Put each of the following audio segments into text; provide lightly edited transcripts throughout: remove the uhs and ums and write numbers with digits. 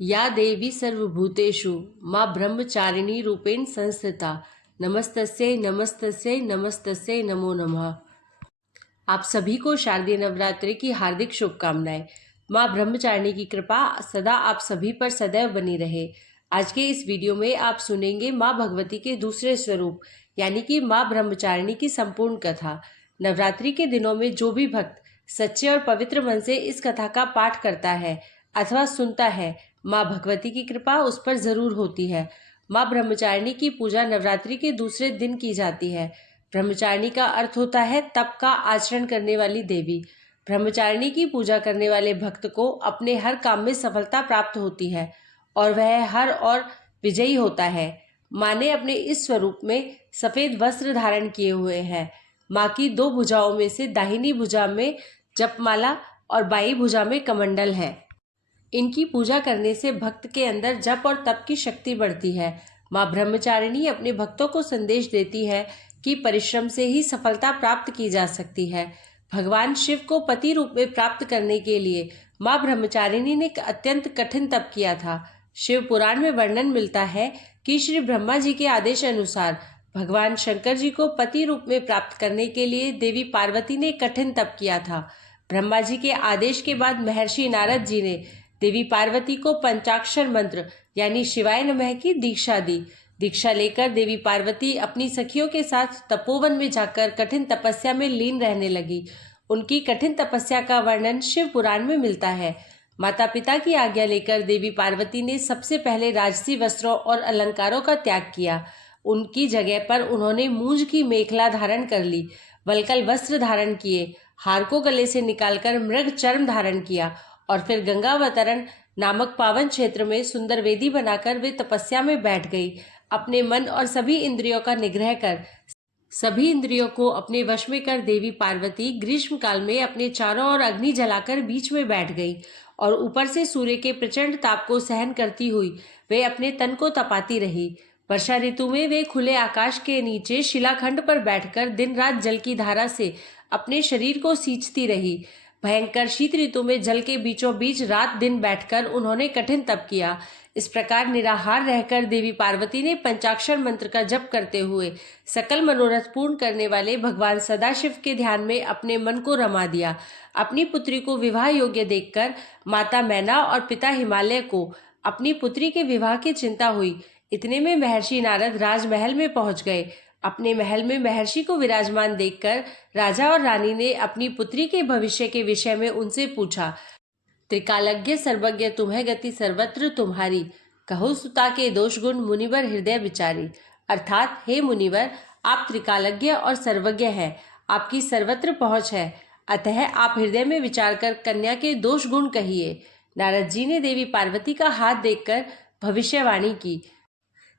या देवी सर्वभूतेषु माँ ब्रह्मचारिणी रूपेण संस्थिता नमस्तस्यै नमस्तस्यै नमस्तस्यै नमो नमः। आप सभी को शारदीय नवरात्रि की हार्दिक शुभकामनाएं। माँ ब्रह्मचारिणी की कृपा सदा आप सभी पर सदैव बनी रहे। आज के इस वीडियो में आप सुनेंगे माँ भगवती के दूसरे स्वरूप यानी कि माँ ब्रह्मचारिणी की संपूर्ण कथा। नवरात्रि के दिनों में जो भी भक्त सच्चे और पवित्र मन से इस कथा का पाठ करता है अथवा सुनता है, माँ भगवती की कृपा उस पर जरूर होती है। माँ ब्रह्मचारिणी की पूजा नवरात्रि के दूसरे दिन की जाती है। ब्रह्मचारिणी का अर्थ होता है तप का आचरण करने वाली देवी। ब्रह्मचारिणी की पूजा करने वाले भक्त को अपने हर काम में सफलता प्राप्त होती है और वह हर और विजयी होता है। माँ ने अपने इस स्वरूप में सफेद वस्त्र धारण किए हुए हैं। माँ की दो भुजाओं में से दाहिनी भुजा में जपमाला और बाई भुजा में कमंडल है। इनकी पूजा करने से भक्त के अंदर जप और तप की शक्ति बढ़ती है। माँ ब्रह्मचारिणी अपने भक्तों को संदेश देती है कि परिश्रम से ही सफलता प्राप्त की जा सकती है। भगवान शिव को पति रूप में प्राप्त करने के लिए माँ ब्रह्मचारिणी ने अत्यंत कठिन तप किया था। शिव पुराण में वर्णन मिलता है कि श्री ब्रह्मा जी के आदेश अनुसार भगवान शंकर जी को पति रूप में प्राप्त करने के लिए देवी पार्वती ने कठिन तप किया था। ब्रह्मा जी के आदेश के बाद महर्षि नारद जी ने देवी पार्वती को पंचाक्षर मंत्र यानी शिवाय नमः की दीक्षा दी। दीक्षा लेकर देवी पार्वती अपनी सखियों के साथ तपोवन में जाकर कठिन तपस्या में लीन रहने लगी। उनकी कठिन तपस्या का वर्णन शिव पुराण में मिलता है। माता पिता की आज्ञा लेकर देवी पार्वती ने सबसे पहले राजसी वस्त्रों और अलंकारों का त्याग किया। उनकी जगह पर उन्होंने मूंज की मेखला धारण कर ली, वलकल वस्त्र धारण किए, हार को गले से निकालकर मृग चर्म धारण किया और फिर गंगावतरण नामक पावन क्षेत्र में सुंदर वेदी बनाकर वे तपस्या में बैठ गई। अपने मन और सभी इंद्रियों का निग्रह कर सभी इंद्रियों को अपने वश में कर देवी पार्वती ग्रीष्म काल में अपने चारों ओर अग्नि जलाकर बीच में बैठ गई और ऊपर से सूर्य के प्रचंड ताप को सहन करती हुई वे अपने तन को तपाती रही। वर्षा ऋतु में वे खुले आकाश के नीचे शिलाखंड पर बैठकर दिन रात जल की धारा से अपने शरीर को सींचती रही। भयंकर शीत ऋतु में जल के बीचों बीच रात दिन बैठकर उन्होंने कठिन तप किया। इस प्रकार निराहार रहकर देवी पार्वती ने पंचाक्षर मंत्र का जप करते हुए सकल मनोरथ पूर्ण करने वाले भगवान सदाशिव के ध्यान में अपने मन को रमा दिया। अपनी पुत्री को विवाह योग्य देखकर माता मैना और पिता हिमालय को अपनी पुत्री के विवाह की चिंता हुई। इतने में महर्षि नारद राजमहल में पहुंच गए। अपने महल में महर्षि को विराजमान देखकर राजा और रानी ने अपनी पुत्री के भविष्य के विषय में उनसे पूछा। त्रिकालज्ञ सर्वज्ञ तुम्हें गति सर्वत्र तुम्हारी, कहो सुता के दोष गुण मुनिवर हृदय विचारी। अर्थात हे मुनिवर, आप त्रिकालज्ञ और सर्वज्ञ हैं, आपकी सर्वत्र पहुंच है, अतः आप हृदय में विचार कर कन्या के दोष गुण कहिए। नारद जी ने देवी पार्वती का हाथ देखकर भविष्यवाणी की।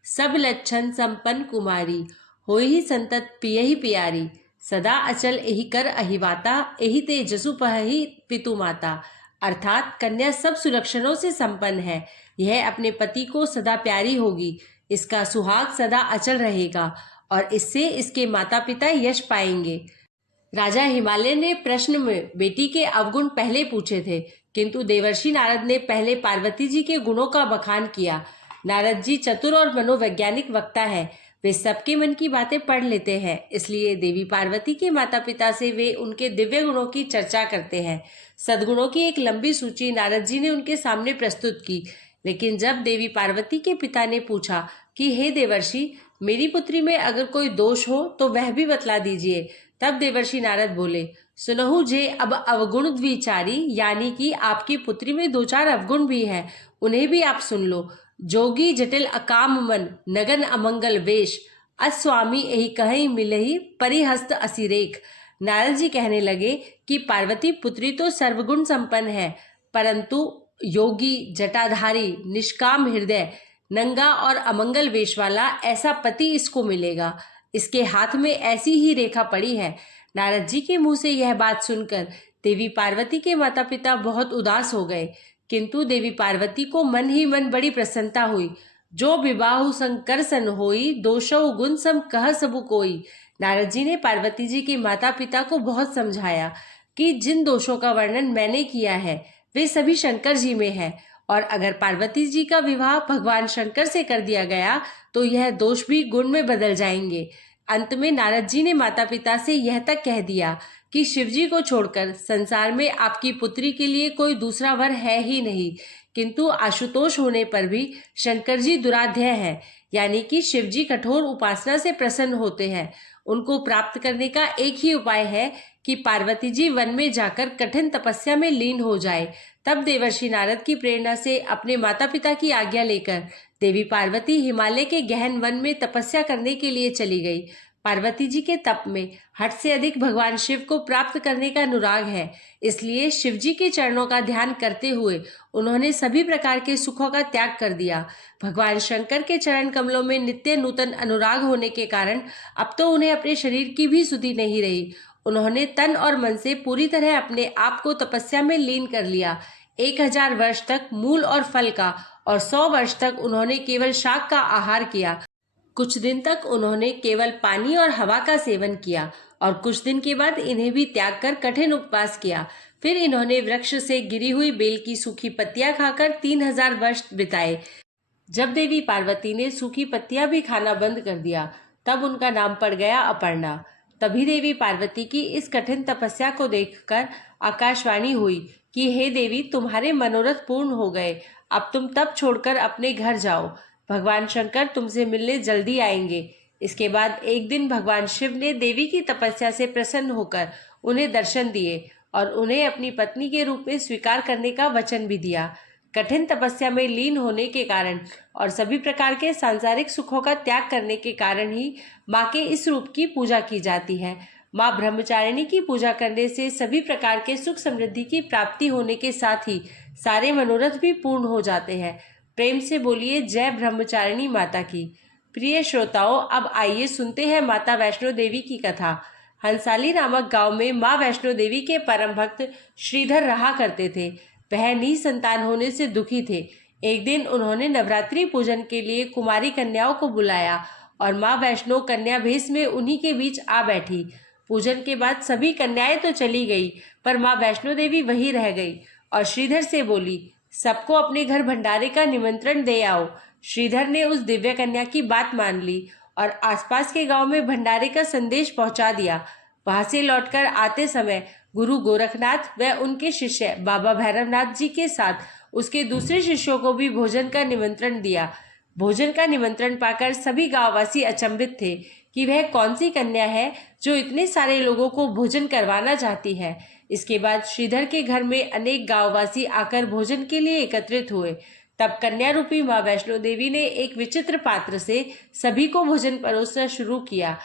सब लक्षण संपन्न कुमारी, होई ही संतत पियहि प्यारी। सदा अचल एहि कर अहिवाता, एहि ते जसु पहि पितु माता। अर्थात कन्या सब सुलक्षणों से संपन्न है, यह अपने पति को सदा प्यारी होगी, इसका सुहाग सदा अचल रहेगा और इससे इसके माता पिता यश पाएंगे। राजा हिमालय ने प्रश्न में बेटी के अवगुण पहले पूछे थे, किंतु देवर्षि नारद ने पहले पार्वती जी के गुणों का बखान किया। नारद जी चतुर और मनोवैज्ञानिक वक्ता है, वे सबके मन की बातें पढ़ लेते हैं, इसलिए देवी पार्वती के माता पिता से वे उनके दिव्य गुणों की चर्चा करते हैं। सद्गुणों की एक लंबी सूची नारद जी ने उनके सामने प्रस्तुत की। लेकिन जब देवी पार्वती के पिता ने पूछा कि हे देवर्षि, मेरी पुत्री में अगर कोई दोष हो तो वह भी बतला दीजिए, तब देवर्षि नारद बोले, सुनहु जे अब अवगुण द्विचारी, यानी कि आपकी पुत्री में दो चार अवगुण भी हैं, उन्हें भी आप सुन लो। जोगी जटिल अकाम मन, नगन अमंगल वेश, अस्वामी एहि कहीं मिलहि परिहस्त असिरेख। नारद जी कहने लगे कि पार्वती पुत्री तो सर्वगुण संपन्न है, परंतु योगी जटाधारी निष्काम हृदय नंगा और अमंगल वेश वाला ऐसा पति इसको मिलेगा, इसके हाथ में ऐसी ही रेखा पड़ी है। नारद जी के मुंह से यह बात सुनकर देवी पार्वती के माता पिता बहुत उदास हो गए, किंतु देवी पार्वती को मन ही मन बड़ी प्रसन्नता हुई। जो विबाहु संकर सन होई, दोषौ गुण सम कह सबु कोई। नारद जी ने पार्वती जी के माता पिता को बहुत समझाया कि जिन दोषों का वर्णन मैंने किया है वे सभी शंकर जी में है और अगर पार्वती जी का विवाह भगवान शंकर से कर दिया गया तो यह दोष भी गुण में बदल जाएंगे। अंत में नारद जी ने माता पिता से यह तक कह दिया कि शिव जी को छोड़कर संसार में आपकी पुत्री के लिए कोई दूसरा वर है ही नहीं। किंतु आशुतोष होने पर भी शंकर जी दुराध्याय है, यानी कि शिव जी कठोर उपासना से प्रसन्न होते हैं। उनको प्राप्त करने का एक ही उपाय है कि पार्वती जी वन में जाकर कठिन तपस्या में लीन हो जाए। तब देवर्षि नारद की प्रेरणा से अपने माता पिता की आज्ञा लेकर देवी पार्वती हिमालय के गहन वन में तपस्या करने के लिए चली गई। पार्वती जी के तप में हद से अधिक भगवान शिव को प्राप्त करने का अनुराग है, इसलिए शिव जी के चरणों का ध्यान करते हुए उन्होंने सभी प्रकार के सुखों का त्याग कर दिया। भगवान शंकर के चरण कमलों में नित्य नूतन अनुराग होने के कारण अब तो उन्हें अपने शरीर की भी सुधि नहीं रही। उन्होंने तन और मन से पूरी तरह अपने आप को तपस्या में लीन कर लिया। 1000 वर्ष तक मूल और फल का और 100 वर्ष तक उन्होंने केवल शाक का आहार किया। कुछ दिन तक उन्होंने केवल पानी और हवा का सेवन किया और कुछ दिन के बाद इन्हें भी त्याग कर कठिन उपवास किया। फिर इन्होंने वृक्ष से गिरी हुई बेल की सूखी पत्तियां खाकर 3000 वर्ष बिताए। जब देवी पार्वती ने सूखी पत्तियां भी खाना बंद कर दिया तब उनका नाम पड़ गया अपर्णा। तभी देवी पार्वती की इस कठिन तपस्या को देखकर आकाशवाणी हुई कि हे देवी, तुम्हारे मनोरथ पूर्ण हो गए, अब तुम तप छोड़कर अपने घर जाओ, भगवान शंकर तुमसे मिलने जल्दी आएंगे। इसके बाद एक दिन भगवान शिव ने देवी की तपस्या से प्रसन्न होकर उन्हें दर्शन दिए और उन्हें अपनी पत्नी के रूप में स्वीकार करने का वचन भी दिया। कठिन तपस्या में लीन होने के कारण और सभी प्रकार के सांसारिक सुखों का त्याग करने के कारण ही माँ के इस रूप की पूजा की जाती है। माँ ब्रह्मचारिणी की पूजा करने से सभी प्रकार के सुख समृद्धि की प्राप्ति होने के साथ ही सारे मनोरथ भी पूर्ण हो जाते हैं। प्रेम से बोलिए जय ब्रह्मचारिणी माता की। प्रिय श्रोताओं, अब आइए सुनते हैं माता वैष्णो देवी की कथा। हंसाली नामक गांव में माँ वैष्णो देवी के परम भक्त श्रीधर रहा करते थे। वह निसंतान होने से दुखी थे। एक दिन उन्होंने नवरात्रि पूजन के लिए कुमारी कन्याओं को बुलाया और माँ वैष्णो कन्या भेष में उन्हीं के बीच आ बैठी। पूजन के बाद सभी कन्याएं तो चली गई, पर माँ वैष्णो देवी वहीं रह गई और श्रीधर से बोली, सबको अपने घर भंडारे का निमंत्रण दे आओ। श्रीधर ने उस दिव्य कन्या की बात मान ली और आसपास के गांव में भंडारे का संदेश पहुंचा दिया। वहां से लौटकर आते समय गुरु गोरखनाथ व उनके शिष्य बाबा भैरवनाथ जी के साथ उसके दूसरे शिष्यों को भी भोजन का निमंत्रण दिया। भोजन का निमंत्रण पाकर सभी गांववासी अचंभित थे कि वह कौन सी कन्या है जो इतने सारे लोगों को भोजन करवाना चाहती है। इसके बाद श्रीधर के घर में अनेक गांववासी आकर भोजन के लिए एकत्रित हुए। तब कन्या रूपी माँ वैष्णो देवी ने एक विचित्र पात्र से सभी को भोजन परोसना शुरू किया।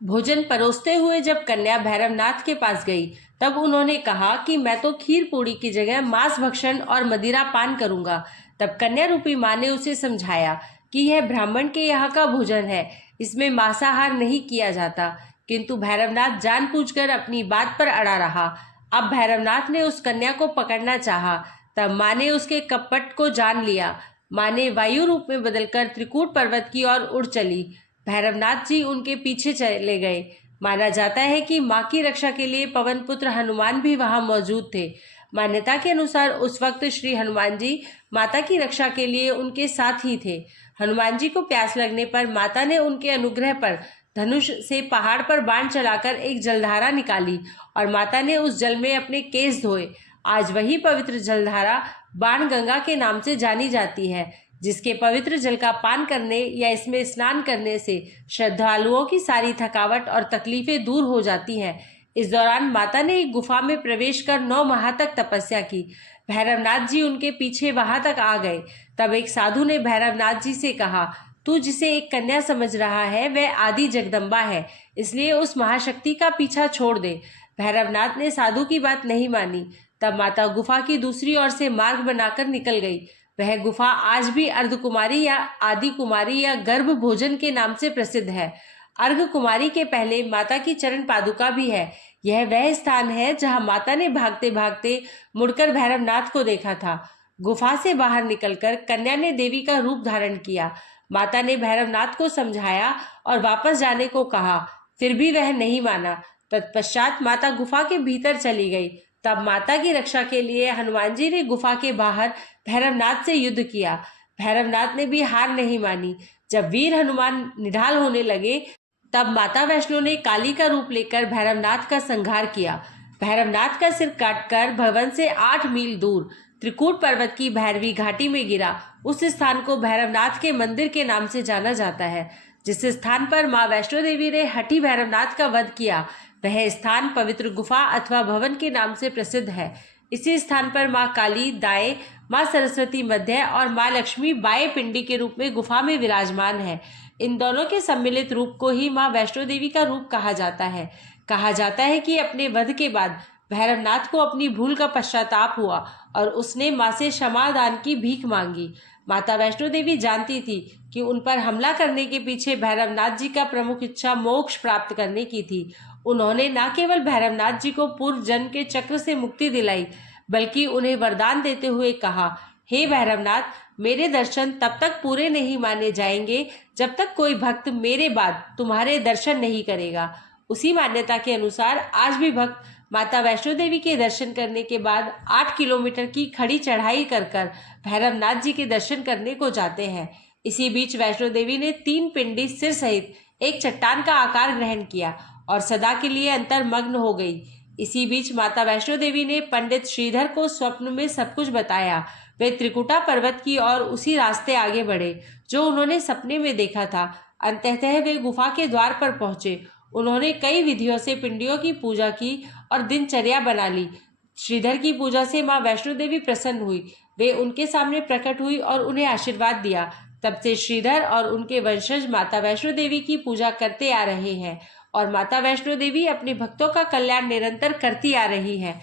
भोजन परोसते हुए जब कन्या भैरवनाथ के पास गई तब उन्होंने कहा कि मैं तो खीर पूड़ी की जगह मांस भक्षण और मदिरा पान करूंगा। तब कन्या रूपी माँ ने उसे समझाया कि यह ब्राह्मण के यहाँ का भोजन है, इसमें मांसाहार नहीं किया जाता। किंतु भैरवनाथ जानबूझकर अपनी बात पर अड़ा रहा। अब भैरवनाथ ने उस कन्या को पकड़ना चाहा, तब माँ ने उसके कपट को जान लिया। माँ ने वायु रूप में बदलकर त्रिकूट पर्वत की ओर उड़ चली। भैरवनाथ जी उनके पीछे चले गए। माना जाता है कि माँ की रक्षा के लिए पवन पुत्र हनुमान भी वहां मौजूद थे। मान्यता के अनुसार उस वक्त श्री हनुमान जी माता की रक्षा के लिए उनके साथ ही थे। हनुमान जी को प्यास लगने पर माता ने उनके अनुग्रह पर धनुष से पहाड़ पर बाण चलाकर एक जलधारा निकाली और माता ने उस जल में अपने केस धोए। आज वही पवित्र जलधारा बाण गंगा के नाम से जानी जाती है, जिसके पवित्र जल का पान करने या इसमें स्नान करने से श्रद्धालुओं की सारी थकावट और तकलीफें दूर हो जाती हैं। इस दौरान माता ने एक गुफा में प्रवेश कर 9 माह तक तपस्या की। भैरवनाथ जी उनके पीछे वहां तक आ गए। तब एक साधु ने भैरवनाथ जी से कहा, तू जिसे एक कन्या समझ रहा है वह आदि जगदम्बा है, इसलिए उस महाशक्ति का पीछा छोड़ दे। भैरवनाथ ने साधु की बात नहीं मानी। तब माता गुफा की दूसरी ओर से मार्ग बनाकर निकल गई। वह गुफा आज भी अर्धकुमारी या आदि कुमारी या गर्भ भोजन के नाम से प्रसिद्ध है। अर्घ कुमारी के पहले माता की चरण पादुका भी है। यह वह स्थान है जहां माता ने भागते भागते मुड़कर भैरवनाथ को देखा था। गुफा से बाहर निकलकर कन्या ने देवी का रूप धारण किया। माता ने भैरवनाथ को समझाया और वापस जाने को कहा, फिर भी वह नहीं माना। तत्पश्चात माता गुफा के भीतर चली गई। तब माता की रक्षा के लिए हनुमान जी ने गुफा के बाहर भैरवनाथ से युद्ध किया। भैरवनाथ ने भी हार नहीं मानी। जब वीर हनुमान निढाल होने लगे तब माता वैष्णो ने काली का रूप लेकर भैरवनाथ का संहार किया। भैरवनाथ का सिर काटकर भवन से 8 मील दूर त्रिकूट पर्वत की भैरवी घाटी में गिरा। उस स्थान को भैरवनाथ के मंदिर के नाम से जाना जाता है। जिस स्थान पर मां वैष्णो देवी ने हठी भैरवनाथ का वध किया वह स्थान पवित्र गुफा अथवा भवन के नाम से प्रसिद्ध है। इसी स्थान पर मां काली दाएं, मां सरस्वती मध्य और मां लक्ष्मी बाएं पिंडी के रूप में गुफा में विराजमान है। इन दोनों के सम्मिलित रूप को ही मां वैष्णो देवी का रूप कहा जाता है। कहा जाता है कि अपने वध के बाद भैरवनाथ को अपनी भूल का पश्चाताप हुआ और उसने मां से क्षमा दान की भीख मांगी। माता वैष्णो देवी जानती थी कि उन पर हमला करने के पीछे भैरवनाथ जी का प्रमुख इच्छा मोक्ष प्राप्त करने की थी। उन्होंने न केवल भैरवनाथ जी को पूर्व जन्म के चक्र से मुक्ति दिलाई बल्कि उन्हें वरदान देते हुए कहा, हे भैरवनाथ, मेरे दर्शन तब तक पूरे नहीं माने जाएंगे जब तक कोई भक्त मेरे बाद तुम्हारे दर्शन नहीं करेगा। उसी मान्यता के अनुसार आज भी भक्त माता वैष्णो देवी के दर्शन करने के बाद 8 किलोमीटर की खड़ी चढ़ाई कर भैरवनाथ जी के दर्शन करने को जाते हैं। इसी बीच वैष्णो देवी ने 3 पिंडी सिर सहित एक चट्टान का आकार ग्रहण किया और सदा के लिए अंतर्मग्न हो गई। इसी बीच माता वैष्णो देवी ने पंडित श्रीधर को स्वप्न में सब कुछ बताया। वे त्रिकुटा पर्वत की ओर उसी रास्ते आगे बढ़े जो उन्होंने सपने में देखा था। अंततः वे गुफा के द्वार पर पहुंचे। उन्होंने कई विधियों से पिंडियों की पूजा की और दिनचर्या बना ली। श्रीधर की पूजा से मां वैष्णो देवी प्रसन्न हुई। वे उनके सामने प्रकट हुई और उन्हें आशीर्वाद दिया। तब से श्रीधर और उनके वंशज माता वैष्णो देवी की पूजा करते आ रहे हैं और माता वैष्णो देवी अपने भक्तों का कल्याण निरंतर करती आ रही है।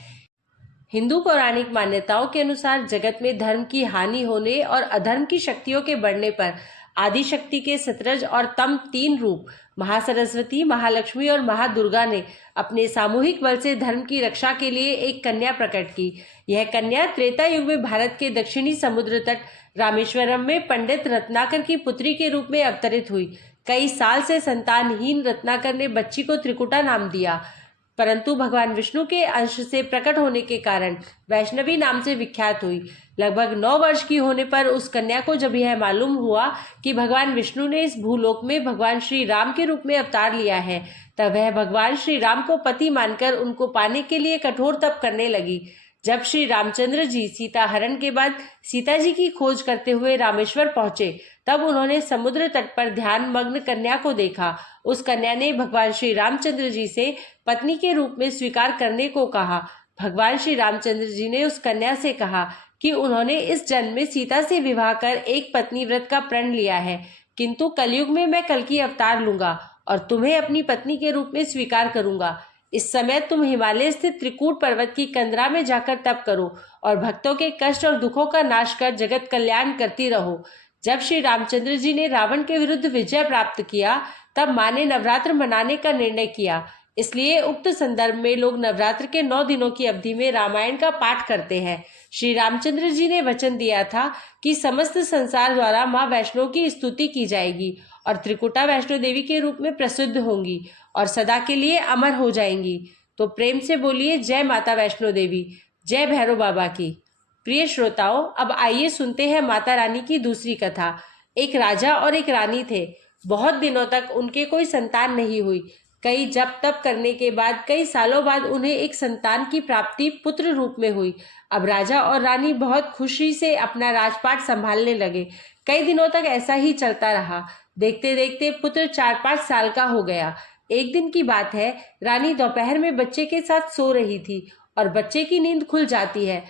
हिंदू पौराणिक मान्यताओं के अनुसार जगत में धर्म की हानि होने और अधर्म की शक्तियों के बढ़ने पर आदि शक्ति के सतरज और तम 3 रूप महासरस्वती, महालक्ष्मी और महादुर्गा ने अपने सामूहिक बल से धर्म की रक्षा के लिए एक कन्या प्रकट की। यह कन्या त्रेता युग में भारत के दक्षिणी समुद्र तट रामेश्वरम में पंडित रत्नाकर की पुत्री के रूप में अवतरित हुई। कई साल से संतानहीन रत्नाकर ने बच्ची को त्रिकुटा नाम दिया, परंतु भगवान विष्णु के अंश से प्रकट होने के कारण वैष्णवी नाम से विख्यात हुई। लगभग 9 वर्ष की होने पर उस कन्या को जब यह मालूम हुआ कि भगवान विष्णु ने इस भूलोक में भगवान श्री राम के रूप में अवतार लिया है, तब वह भगवान श्री राम को पति मानकर उनको पाने के लिए कठोर तप करने लगी। जब श्री रामचंद्र जी सीता हरण के बाद सीता जी की खोज करते हुए रामेश्वर पहुंचे, तब उन्होंने समुद्र तट पर ध्यान मग्न कन्या को देखा। उस कन्या ने भगवान श्री रामचंद्र जी से पत्नी के रूप में स्वीकार करने को कहा। भगवान श्री रामचंद्र जी ने उस कन्या से कहा कि उन्होंने इस जन्म में सीता से विवाह कर एक पत्नी व्रत का प्रण लिया है, किंतु कलयुग में मैं कल्कि अवतार लूंगा और तुम्हें अपनी पत्नी के रूप में स्वीकार करूंगा। इस समय तुम हिमालय स्थित त्रिकूट पर्वत की कंदरा में जाकर तप करो और भक्तों के कष्ट और दुखों का नाश कर जगत कल्याण करती रहो। जब श्री रामचंद्र जी ने रावण के विरुद्ध विजय प्राप्त किया, तब मां ने नवरात्र मनाने का निर्णय किया। इसलिए उक्त संदर्भ में लोग नवरात्र के 9 दिनों की अवधि में रामायण का पाठ करते हैं। श्री रामचंद्र जी ने वचन दिया था कि समस्त संसार द्वारा मां वैष्णो की स्तुति की जाएगी और त्रिकुटा वैष्णो देवी के रूप में प्रसिद्ध होंगी और सदा के लिए अमर हो जाएंगी। तो प्रेम से बोलिए जय माता वैष्णो देवी, जय भैरव बाबा की। प्रिय श्रोताओं, अब आइए सुनते हैं माता रानी की दूसरी कथा। एक राजा और एक रानी थे। बहुत दिनों तक उनके कोई संतान नहीं हुई। कई जप तप करने के बाद कई सालों बाद उन्हें एक संतान की प्राप्ति पुत्र रूप में हुई। अब राजा और रानी बहुत खुशी से अपना राजपाट संभालने लगे। कई दिनों तक ऐसा ही चलता रहा। देखते देखते पुत्र 4-5 साल का हो गया। एक दिन की बात है, रानी दोपहर में बच्चे के साथ सो रही थी और बच्चे की नींद खुल जाती है।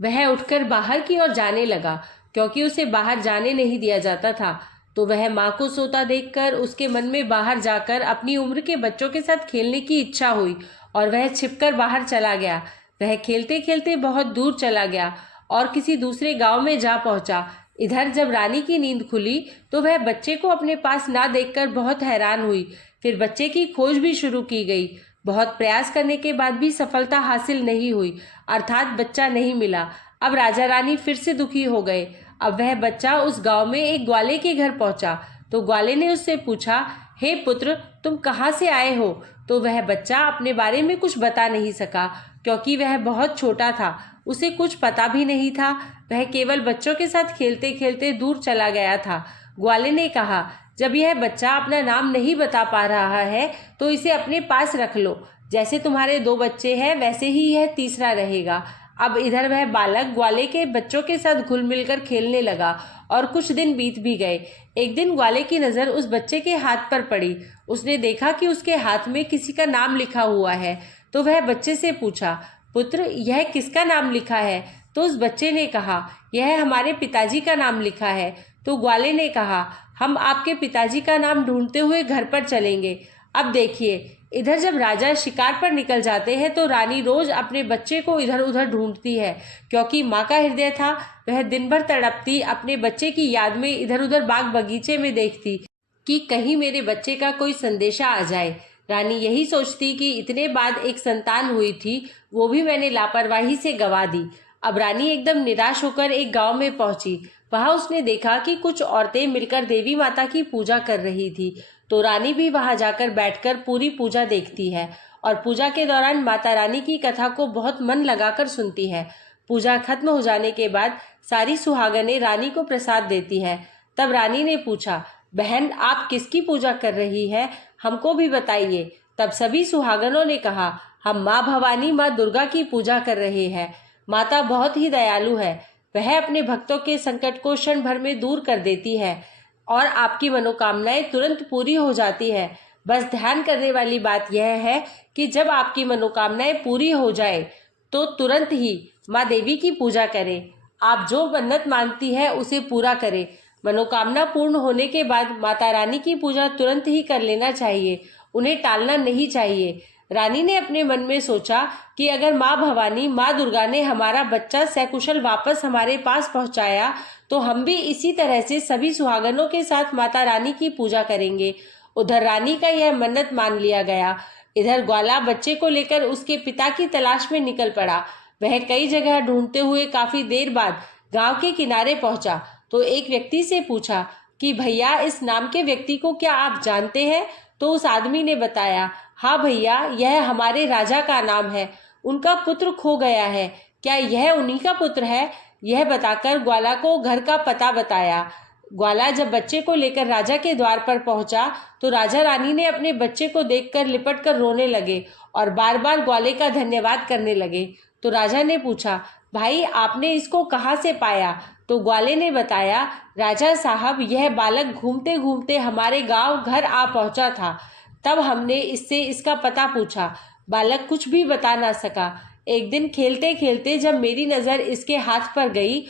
वह उठकर बाहर की ओर जाने लगा, क्योंकि उसे बाहर जाने नहीं दिया जाता था। तो वह माँ को सोता देखकर उसके मन में बाहर जाकर अपनी उम्र के बच्चों के साथ खेलने की इच्छा हुई और वह छिपकर बाहर चला गया। वह खेलते खेलते बहुत दूर चला गया और किसी दूसरे गांव में जा पहुंचा। इधर जब रानी की नींद खुली तो वह बच्चे को अपने पास ना देखकर बहुत हैरान हुई। फिर बच्चे की खोज भी शुरू की गई। बहुत प्रयास करने के बाद भी सफलता हासिल नहीं हुई, अर्थात बच्चा नहीं मिला। अब राजा रानी फिर से दुखी हो गए। अब वह बच्चा उस गांव में एक ग्वाले के घर पहुंचा तो ग्वाले ने उससे पूछा, हे पुत्र, तुम कहाँ से आए हो? तो वह बच्चा अपने बारे में कुछ बता नहीं सका, क्योंकि वह बहुत छोटा था, उसे कुछ पता भी नहीं था। वह केवल बच्चों के साथ खेलते खेलते दूर चला गया था। ग्वाले ने कहा, जब यह बच्चा अपना नाम नहीं बता पा रहा है तो इसे अपने पास रख लो। जैसे तुम्हारे 2 बच्चे हैं वैसे ही यह तीसरा रहेगा। अब इधर वह बालक ग्वाले के बच्चों के साथ घुल मिलकर खेलने लगा और कुछ दिन बीत भी गए। एक दिन ग्वाले की नज़र उस बच्चे के हाथ पर पड़ी। उसने देखा कि उसके हाथ में किसी का नाम लिखा हुआ है, तो वह बच्चे से पूछा, पुत्र, यह किसका नाम लिखा है? तो उस बच्चे ने कहा, यह हमारे पिताजी का नाम लिखा है। तो ग्वाले ने कहा, हम आपके पिताजी का नाम ढूंढते हुए घर पर चलेंगे। अब देखिए, इधर जब राजा शिकार पर निकल जाते हैं तो रानी रोज अपने बच्चे को इधर उधर ढूंढती है, क्योंकि माँ का हृदय था। वह दिन भर तड़पती अपने बच्चे की याद में इधर उधर बाग बगीचे में देखती कि कहीं मेरे बच्चे का कोई संदेशा आ जाए। रानी यही सोचती कि इतने बाद एक संतान हुई थी, वो भी मैंने लापरवाही से गंवा दी। अब रानी एकदम निराश होकर एक गांव में पहुंची। वहां उसने देखा कि कुछ औरतें मिलकर देवी माता की पूजा कर रही थी। तो रानी भी वहां जाकर बैठकर पूरी पूजा देखती है और पूजा के दौरान माता रानी की कथा को बहुत मन लगाकर सुनती है। पूजा खत्म हो जाने के बाद सारी सुहागनें रानी को प्रसाद देती हैं। तब रानी ने पूछा, बहन, आप किसकी पूजा कर रही है? हमको भी बताइए। तब सभी सुहागनों ने कहा, हम माँ भवानी, माँ दुर्गा की पूजा कर रहे हैं। माता बहुत ही दयालु है। वह अपने भक्तों के संकट को क्षण भर में दूर कर देती है और आपकी मनोकामनाएं तुरंत पूरी हो जाती है। बस ध्यान करने वाली बात यह है कि जब आपकी मनोकामनाएं पूरी हो जाए तो तुरंत ही माँ देवी की पूजा करें। आप जो मन्नत मांगती है उसे पूरा करें। मनोकामना पूर्ण होने के बाद माता रानी की पूजा तुरंत ही कर लेना चाहिए, उन्हें टालना नहीं चाहिए। रानी ने अपने मन में सोचा कि अगर माँ भवानी, माँ दुर्गा ने हमारा बच्चा सकुशल वापस हमारे पास पहुँचाया तो हम भी इसी तरह से सभी सुहागनों के साथ माता रानी की पूजा करेंगे। उधर रानी का यह मन्नत मान लिया गया। इधर ग्वाला बच्चे को लेकर उसके पिता की तलाश में निकल पड़ा। वह कई जगह ढूंढते हुए काफी देर बाद गांव के किनारे पहुंचा तो एक व्यक्ति से पूछा कि भैया, इस नाम के व्यक्ति को क्या आप जानते हैं? तो उस आदमी ने बताया, हाँ भैया, यह हमारे राजा का नाम है। उनका पुत्र खो गया है। क्या यह उन्हीं का पुत्र है? यह बताकर ग्वाला को घर का पता बताया। ग्वाला जब बच्चे को लेकर राजा के द्वार पर पहुंचा तो राजा रानी ने अपने बच्चे को देखकर लिपट कर रोने लगे और बार बार ग्वाले का धन्यवाद करने लगे। तो राजा ने पूछा, भाई, आपने इसको कहाँ से पाया? तो ग्वाले ने बताया, राजा साहब, यह बालक घूमते घूमते हमारे गांव घर आ पहुंचा था। तब हमने इससे इसका पता पूछा। बालक कुछ भी बता ना सका। एक दिन खेलते खेलते जब मेरी नज़र इसके हाथ पर गई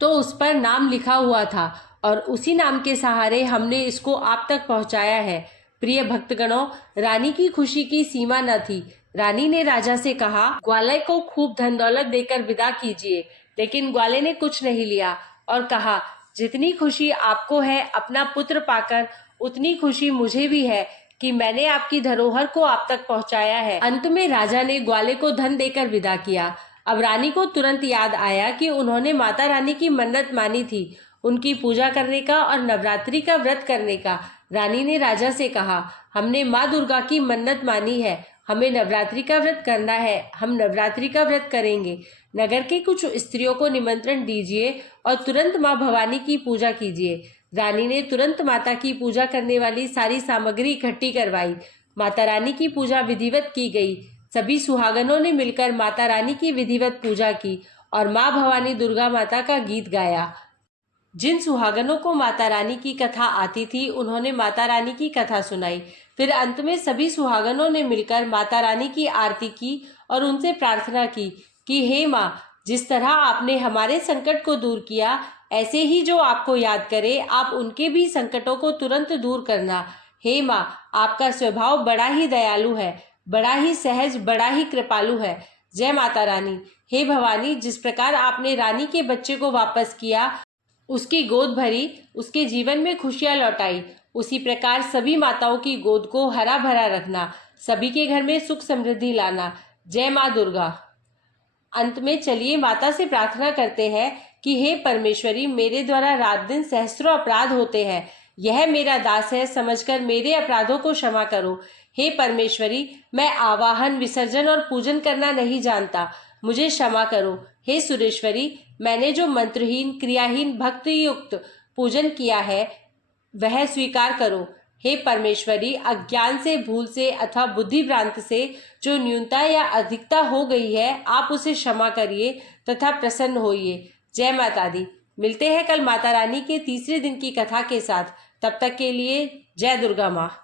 तो उस पर नाम लिखा हुआ था और उसी नाम के सहारे हमने इसको आप तक पहुंचाया है। प्रिय भक्तगणों, रानी की खुशी की सीमा न थी। रानी ने राजा से कहा, ग्वाले को खूब धन दौलत देकर विदा कीजिए। लेकिन ग्वाले ने कुछ नहीं लिया और कहा, जितनी खुशी आपको है अपना पुत्र पाकर, उतनी खुशी मुझे भी है कि मैंने आपकी धरोहर को आप तक पहुंचाया है। अंत में राजा ने ग्वाले को धन देकर विदा किया। अब रानी को तुरंत याद आया कि उन्होंने माता रानी की मन्नत मानी थी, उनकी पूजा करने का और नवरात्रि का व्रत करने का। रानी ने राजा से कहा, हमने माँ दुर्गा की मन्नत मानी है, हमें नवरात्रि का व्रत करना है, हम नवरात्रि का व्रत करेंगे। नगर के कुछ स्त्रियों को निमंत्रण दीजिए और तुरंत माँ भवानी की पूजा कीजिए। रानी ने तुरंत माता की पूजा करने वाली सारी सामग्री इकट्ठी करवाई। माता रानी की पूजा विधिवत की गई। सभी सुहागनों ने मिलकर माता रानी की विधिवत पूजा की और माँ भवानी दुर्गा माता का गीत गाया। जिन सुहागनों को माता रानी की कथा आती थी उन्होंने माता रानी की कथा सुनाई। फिर अंत में सभी सुहागनों ने मिलकर माता रानी की आरती की और उनसे प्रार्थना की कि हे माँ, जिस तरह आपने हमारे संकट को दूर किया, ऐसे ही जो आपको याद करे आप उनके भी संकटों को तुरंत दूर करना। हे माँ, आपका स्वभाव बड़ा ही दयालु है, बड़ा ही सहज, बड़ा ही कृपालु है। जय माता रानी। हे भवानी, जिस प्रकार आपने रानी के बच्चे को वापस किया, उसकी गोद भरी, उसके जीवन में खुशियां लौटाई, उसी प्रकार सभी माताओं की गोद को हरा भरा रखना, सभी के घर में सुख समृद्धि लाना। जय माँ दुर्गा। अंत में चलिए माता से प्रार्थना करते हैं कि हे परमेश्वरी, मेरे द्वारा रात दिन सहस्त्रों अपराध होते हैं, यह मेरा दास है समझकर मेरे अपराधों को क्षमा करो। हे परमेश्वरी, मैं आवाहन, विसर्जन और पूजन करना नहीं जानता, मुझे क्षमा करो। हे सुरेश्वरी, मैंने जो मंत्रहीन, क्रियाहीन, भक्ति युक्त पूजन किया है वह स्वीकार करो। हे परमेश्वरी, अज्ञान से, भूल से अथवा बुद्धि भ्रांत से जो न्यूनता या अधिकता हो गई है, आप उसे क्षमा करिए तथा प्रसन्न होइए। जय माता दी। मिलते हैं कल माता रानी के तीसरे दिन की कथा के साथ। तब तक के लिए जय दुर्गा माँ।